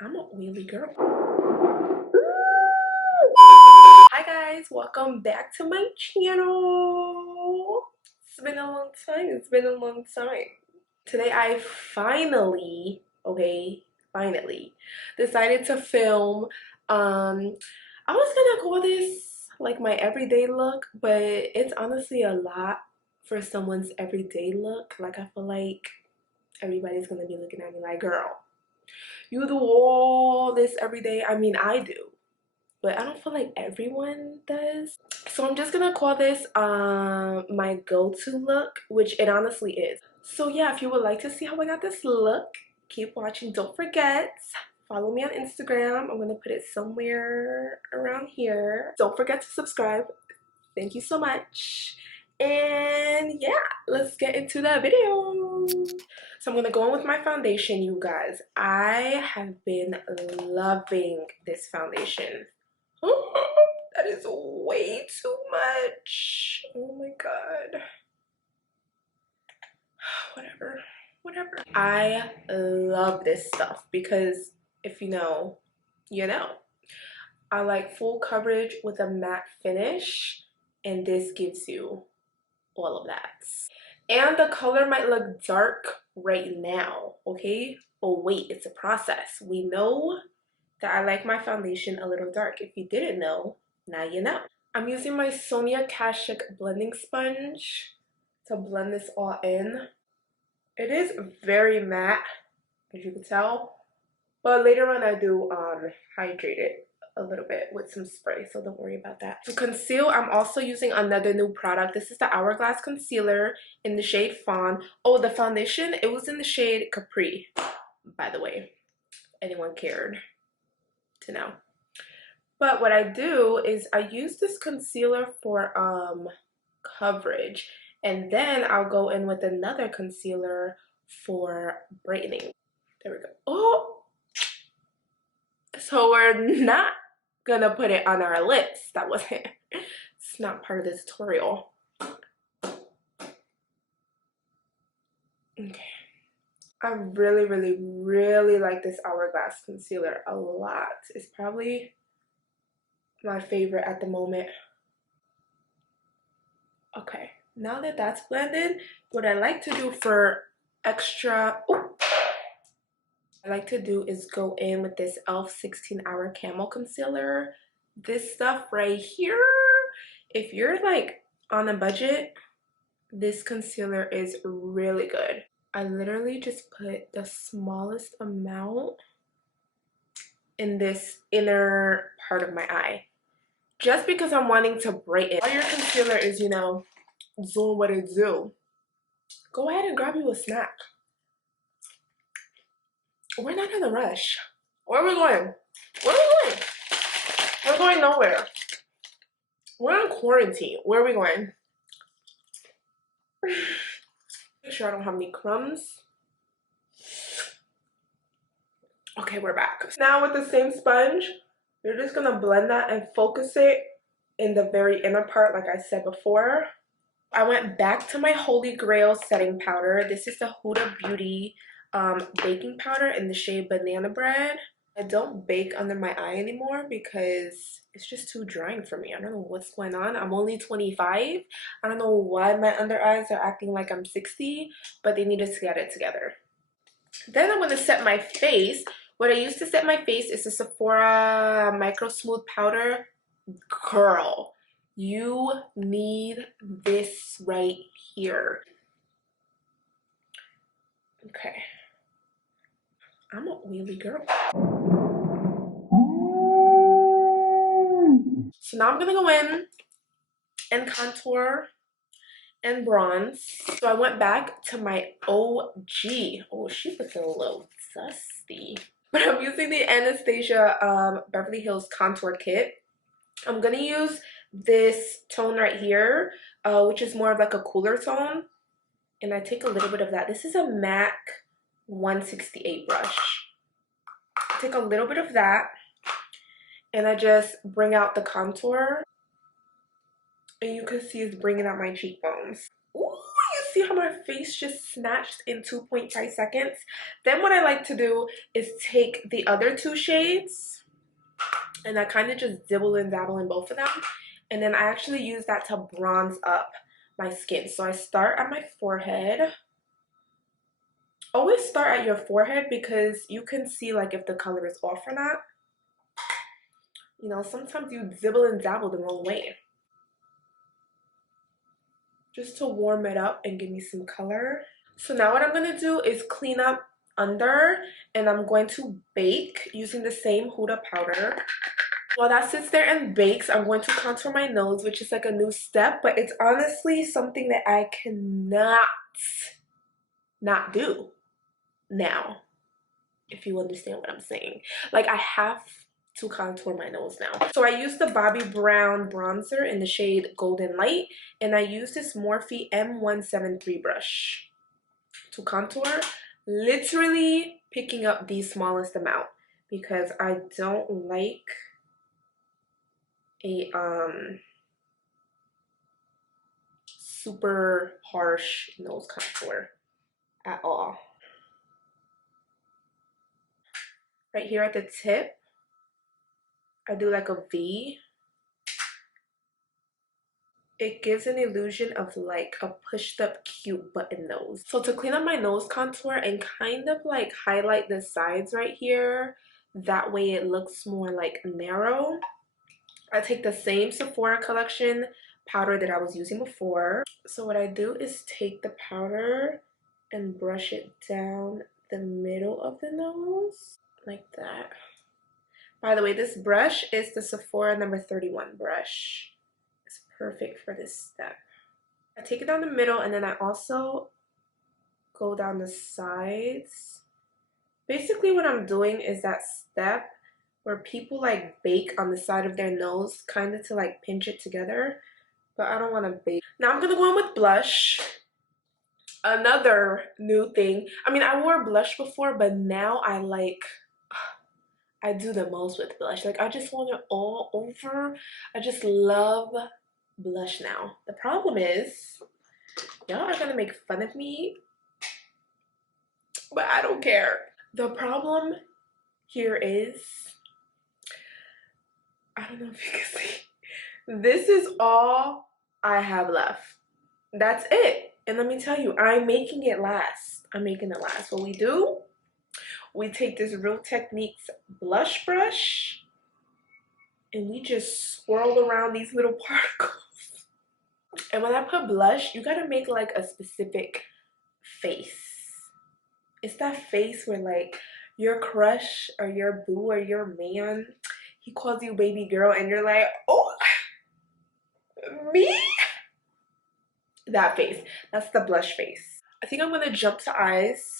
I'm a oily girl. Hi guys, welcome back to my channel. It's been a long time. Today I finally decided to film. I was gonna call this like my everyday look, but it's honestly a lot for someone's everyday look. Like, I feel like everybody's gonna be looking at me like, girl, you do all this every day. I mean, I do, but I don't feel like everyone does. So I'm just gonna call this my go-to look, which it honestly is. So yeah, if you would like to see how I got this look, keep watching. Don't forget, follow me on Instagram. I'm gonna put it somewhere around here. Don't forget to subscribe. Thank you so much. And yeah, let's get into the video. So I'm gonna go in with my foundation, you guys. I have been loving this foundation. That is way too much. Oh my god. Whatever. I love this stuff because if you know, you know. I like full coverage with a matte finish, and this gives you all of that. And the color might look dark right now, okay? But wait, it's a process. We know that I like my foundation a little dark. If you didn't know, now you know. I'm using my Sonia Kashuk blending sponge to blend this all in. It is very matte, as you can tell, but later on I do hydrate it a little bit with some spray, so don't worry about that. To conceal, I'm also using another new product. This is the Hourglass Concealer in the shade Fawn. Oh, the foundation, it was in the shade Capri, by the way, if anyone cared to know. But what I do is I use this concealer for coverage, and then I'll go in with another concealer for brightening. There we go. Oh, so we're not gonna put it on our lips. That wasn't, it's not part of this tutorial. Okay. I really like this Hourglass concealer a lot. It's probably my favorite at the moment. Okay, now that that's blended, what I like to do for extra, I like to do is go in with this e.l.f. 16-hour Camo Concealer. This stuff right here, if you're like on a budget, this concealer is really good. I literally just put the smallest amount in this inner part of my eye, just because I'm wanting to brighten. While your concealer is, you know, doing what it do, go ahead and grab you a snack. We're not in a rush. Where are we going? Where are we going? We're going nowhere. We're in quarantine. Where are we going? Make sure I don't have any crumbs. Okay, we're back. Now with the same sponge, you're just gonna blend that and focus it in the very inner part, like I said before. I went back to my Holy Grail setting powder. This is the Huda Beauty baking powder in the shade Banana Bread. I don't bake under my eye anymore because it's just too drying for me. I don't know what's going on. I'm only 25. I don't know why my under eyes are acting like I'm 60, but they need to get it together. Then I'm going to set my face. What I use to set my face is the Sephora Micro Smooth Powder. Girl, you need this right here. Okay. I'm an oily girl. So now I'm gonna go in and contour and bronze. So I went back to my OG. Oh, she's looking a little dusty. But I'm using the Anastasia Beverly Hills Contour Kit. I'm gonna use this tone right here, which is more of like a cooler tone. And I take a little bit of that. This is a MAC 168 brush. I take a little bit of that, and I just bring out the contour. And you can see it's bringing out my cheekbones. Ooh, you see how my face just snatched in 2.5 seconds? Then what I like to do is take the other two shades and I kind of just dibble and dabble in both of them. And then I actually use that to bronze up my skin. So I start at my forehead. Always start at your forehead because you can see like if the color is off or not. You know, sometimes you dibble and dabble the wrong way. Just to warm it up and give me some color. So now what I'm going to do is clean up under, and I'm going to bake using the same Huda powder. While that sits there and bakes, I'm going to contour my nose, which is like a new step, but it's honestly something that I cannot not do now, if you understand what I'm saying. Like, I have to contour my nose now. So I used the Bobbi Brown bronzer in the shade Golden Light, and I used this Morphe M173 brush to contour, literally picking up the smallest amount because I don't like a super harsh nose contour at all. Right here at the tip, I do like a V. It gives an illusion of like a pushed up cute button nose. So to clean up my nose contour and kind of like highlight the sides right here, that way it looks more like narrow, I take the same Sephora collection powder that I was using before. So what I do is take the powder and brush it down the middle of the nose like that. By the way, this brush is the Sephora number 31 brush. It's perfect for this step. I take it down the middle and then I also go down the sides. Basically what I'm doing is that step where people like bake on the side of their nose, kind of to like pinch it together, but I don't want to bake. Now I'm gonna go in with blush. Another new thing. I mean, I wore blush before, but now I do the most with blush. Like, I just want it all over. I just love blush now. The problem is, y'all are gonna make fun of me, but I don't care. The problem here is, I don't know if you can see, this is all I have left. That's it. And let me tell you, I'm making it last. I'm making it last. What we do, we take this Real Techniques blush brush and we just swirl around these little particles. And when I put blush, you gotta make like a specific face. It's that face where like your crush or your boo or your man, he calls you baby girl and you're like, oh, me? That face. That's the blush face. I think I'm gonna jump to eyes,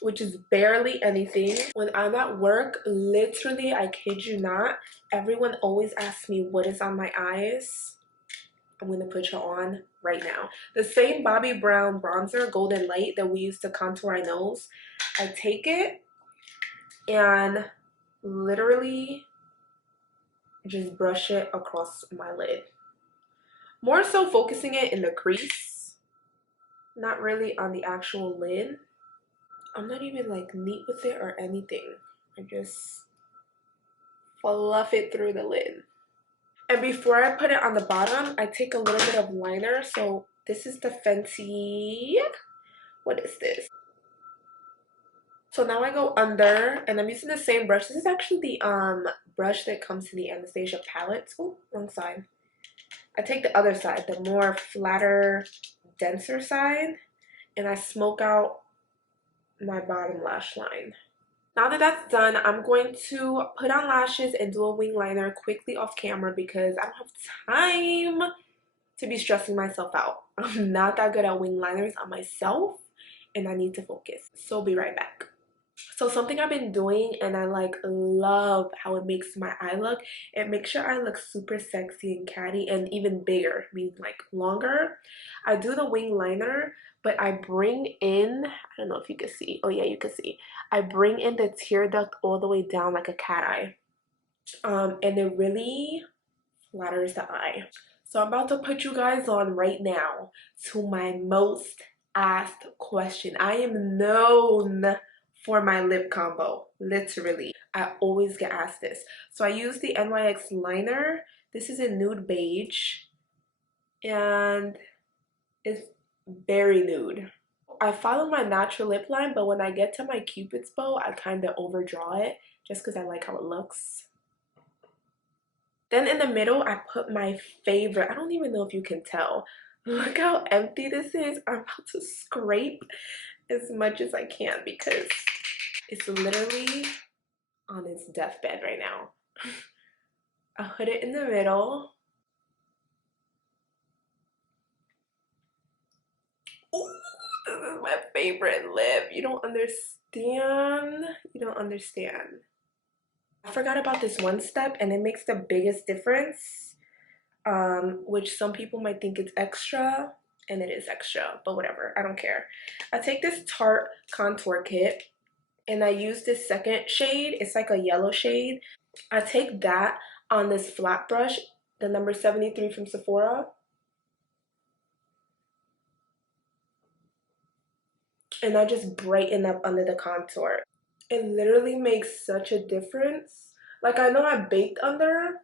which is barely anything. When I'm at work, literally, I kid you not, everyone always asks me what is on my eyes. I'm gonna put you on right now. The same Bobbi Brown bronzer, Golden Light, that we use to contour our nose. I take it and literally just brush it across my lid. More so focusing it in the crease, not really on the actual lid. I'm not even like neat with it or anything. I just fluff it through the lid. And before I put it on the bottom, I take a little bit of liner. So this is the Fenty, what is this? So now I go under and I'm using the same brush. This is actually the brush that comes to the Anastasia palette. Oh, wrong side. I take the other side, the more flatter, denser side, and I smoke out my bottom lash line. Now that that's done, I'm going to put on lashes and do a wing liner quickly off camera because I don't have time to be stressing myself out. I'm not that good at wing liners on myself and I need to focus. So be right back. So something I've been doing and I like love how it makes my eye look. It makes your eye look super sexy and catty and even bigger, meaning like longer. I do the wing liner, but I bring in, I don't know if you can see. Oh yeah, you can see. I bring in the tear duct all the way down like a cat eye. And it really flatters the eye. So I'm about to put you guys on right now to my most asked question. I am known for my lip combo, literally. I always get asked this. So I use the NYX liner. This is in nude beige and it's very nude. I follow my natural lip line, but when I get to my Cupid's bow, I kind of overdraw it just because I like how it looks. Then in the middle, I put my favorite. I don't even know if you can tell. Look how empty this is. I'm about to scrape as much as I can because it's literally on its deathbed right now. I'll put it in the middle. Ooh, this is my favorite lip. You don't understand. You don't understand. I forgot about this one step and it makes the biggest difference, which some people might think it's extra, and it is extra, but whatever, I don't care. I take this Tarte contour kit and I use this second shade. It's like a yellow shade. I take that on this flat brush, the number 73 from Sephora, and I just brighten up under the contour. It literally makes such a difference. Like, I know I baked under,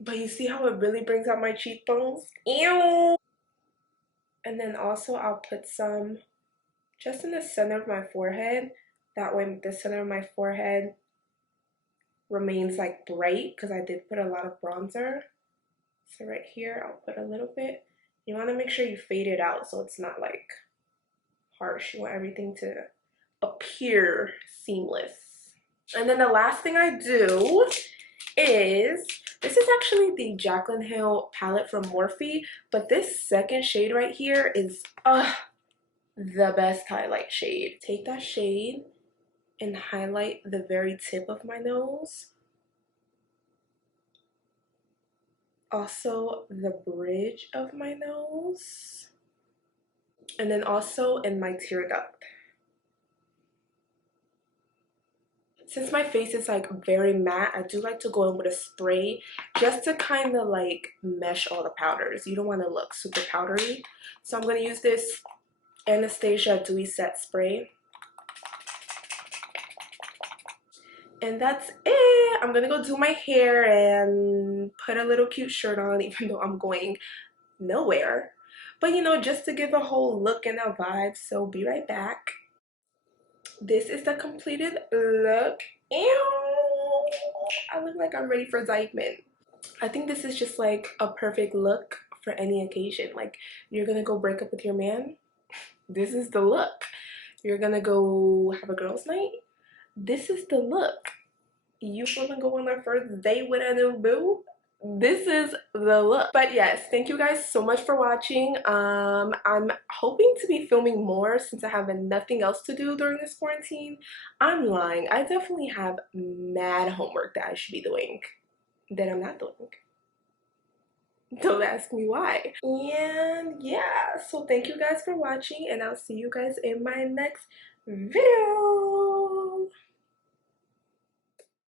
but you see how it really brings out my cheekbones? Ew! And then also I'll put some just in the center of my forehead. That way the center of my forehead remains like bright because I did put a lot of bronzer. So right here, I'll put a little bit. You want to make sure you fade it out so it's not like harsh. You want everything to appear seamless. And then the last thing I do is, this is actually the Jaclyn Hill palette from Morphe, but this second shade right here is the best highlight shade. Take that shade and highlight the very tip of my nose. Also the bridge of my nose. And then also in my tear duct. Since my face is like very matte, I do like to go in with a spray just to kind of like mesh all the powders. You don't want to look super powdery. So I'm going to use this Anastasia Dewy Set Spray. And that's it. I'm gonna go do my hair and put a little cute shirt on, even though I'm going nowhere. But you know, just to give a whole look and a vibe. So be right back. This is the completed look. Ew! I look like I'm ready for Zeitman. I think this is just like a perfect look for any occasion. Like, you're gonna go break up with your man. This is the look. You're gonna go have a girls' night. This is the look. You wanna go on a first date with a new boo? This is the look. But yes, thank you guys so much for watching. I'm hoping to be filming more since I have nothing else to do during this quarantine. I'm lying. I definitely have mad homework that I should be doing that I'm not doing. Don't ask me why. And yeah, so thank you guys for watching, and I'll see you guys in my next video.